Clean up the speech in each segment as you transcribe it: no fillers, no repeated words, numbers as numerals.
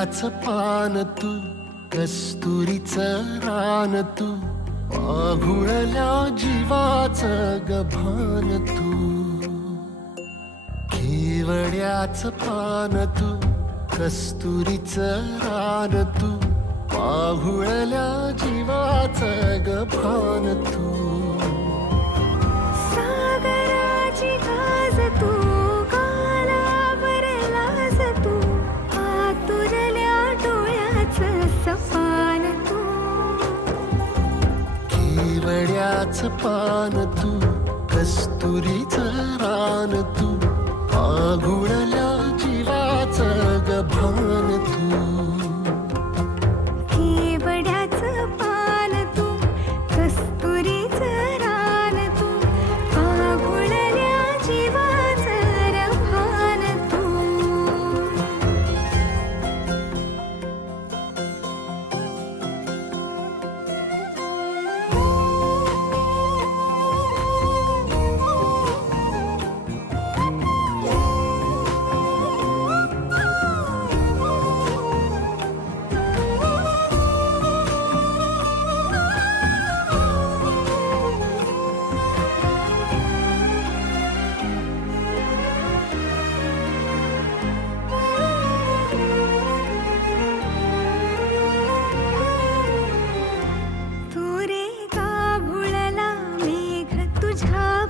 केवड्याच पान तू, कस्तुरीचं रान तू, पाघुळल्या जीवाचं गभान तू. केवड्याच पान तू, कस्तुरीचं रान तू, पाघुळल्या जीवाचं गभान तू. सागराची गाज तू, गालावर लाज तू, आतुरल्या डोळ्याचं सपान तू. केवड्याच पान तू, कस्तुरीचं रान तू, पाघुळल्या जीवाचं गभान तू. केवड्याचं पान तू, कस्तुरीचं रान तू, पाघुळल्या जीवाचं रभान तू.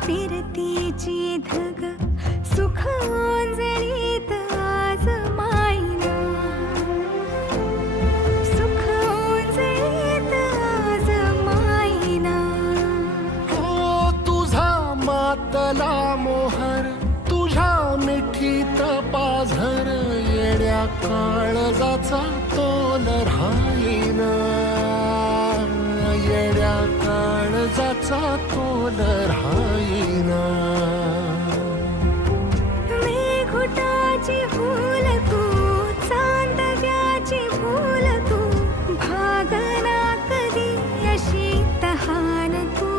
फिरतीची धग सुख ओंजळीत आज मायना. सुख ओंजळीत आज मायना. हो तुझा मातला मोहर, तुझ्या मिठीत पाझर, येड्या काळजाचा तोल राहीना. येड्या काळजाचा तोल राहीना. मेघुटाची फूल तू, चांदव्याची फूल तू, भागना कधी अशी तहान तू.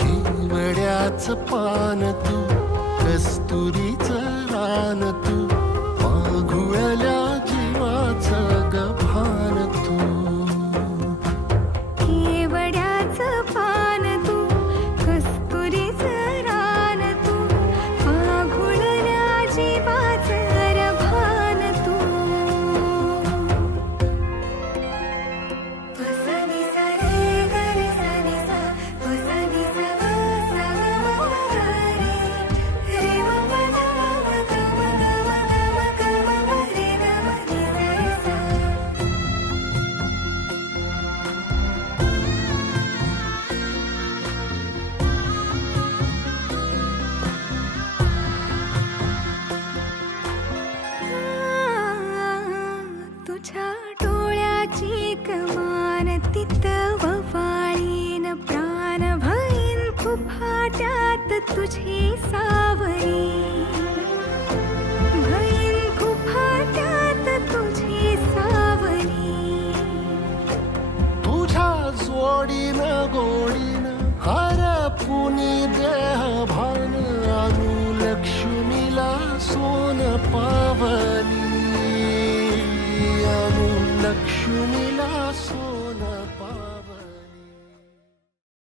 केवड्याच पान तू, कस्तुरीचं रान तू, पाघुळल्या जीवाचं गभान तू. केवड्याचं पान तू, कस्तुरीचं रान तू, पाघुळल्या जीवाचं रभान तू. वसनी सा रे ग रे सा नी सा, वसनी सा ग सा ग म ग रे, रे म प ध म ग म ग म ग म ग म म रे ग म नी सा रे सा. तुझ्या डोळ्याची कमान तिथं ववाळीन प्राण भईन फुफाट्यात तुझी सावरी. भईन फुफाट्यात तुझी सावरी. तुझ्या जोडीनं गोडीनं हरपुनी देह भान, अनुलक्ष्मीला सोन पावली. अनुलक्ष्मी